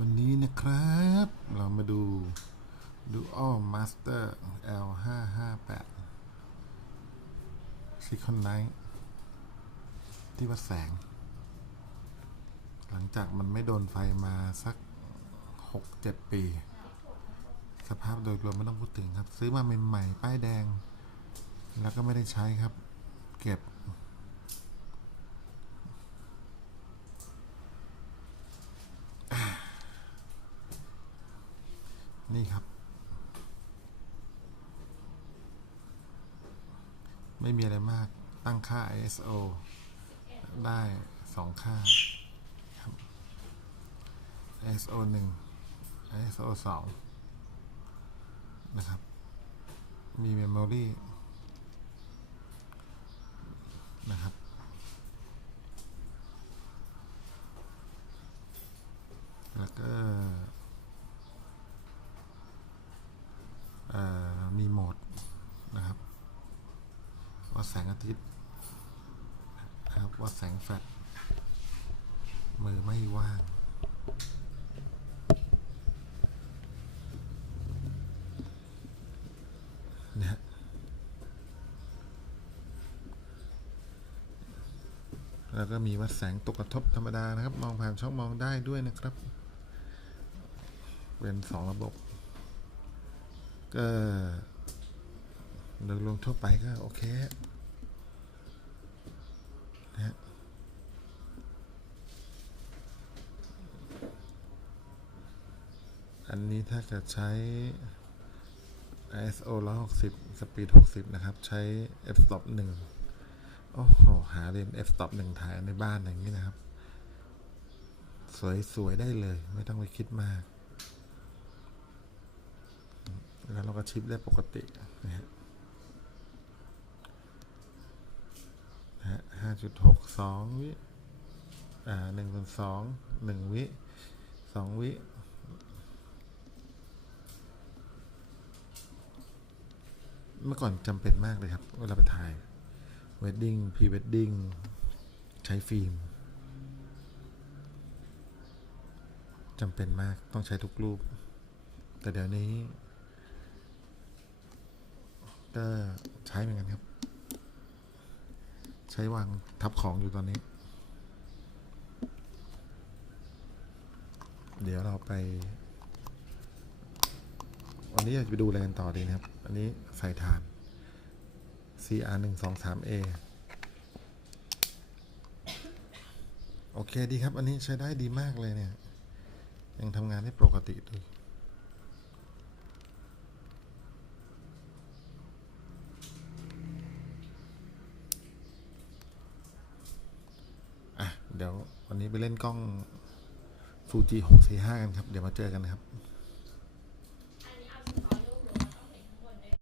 วันนี้นะครับ เรามาดู Dual Master L 5 5 8 Silicon Knight ที่วัดแสง หลังจากมันไม่โดนไฟมาสัก 6-7 ปี สภาพโดยรวมไม่ต้องพูดถึงครับ ซื้อมาใหม่ๆป้ายแดง แล้วก็ไม่ได้ใช้ครับ เก็บ นี่ครับ ไม่มีอะไรมากตั้งค่า ISO ได้สองค่าครับ ISO 1 ISO 2 นะครับ มี Memory นะครับ แล้วก็ เมีโหมดนะครับวัดแสงอาทิตย์นะครับวัดแสงแฟลชมือไม่ว่างนะฮะแล้วก็มีวัดแสงตกกระทบธรรมดานะครับ มองผ่านช่องมองได้ด้วยนะครับ เป็นสองระบบ ก็โดยรวมทั่วไปก็โอเคนะอันนี้ถ้าเกิดใช้ ISO 160 Speed 60 นะครับ ใช้ f stop 1 โอ้โห หาเรียน f stop 1 ถ่ายในบ้านอย่างนี้นะครับ สวย ๆ ได้เลย ไม่ต้องไปคิดมาก แล้วเราก็ชิปได้ปกตินะฮะนะฮะห้าจุดหกสองวิอ่าหนึ่งส่วนสองหนึ่งวิสองวิเมื่อก่อนจำเป็นมากเลยครับ เวลาไปถ่ายเวดดิ้งพรีเวดดิ้งใช้ฟิล์มจำเป็นมากต้องใช้ทุกรูป แต่เดี๋ยวนี้ ก็ใช้เหมือนกันครับ ใช้วางทับของอยู่ตอนนี้ เดี๋ยวเราไปวันนี้จะไปดูอะไรกันต่อดีนะครับ อันนี้ใส่ฐาน CR 1 2 3 A โอเคดีครับ อันนี้ใช้ได้ดีมากเลยเนี่ย ยังทำงานได้ปกติด้วย อะ เดี๋ยววันนี้ไปเล่นกล้องฟูจิ645กันครับ เดี๋ยวมาเจอกันนะครับ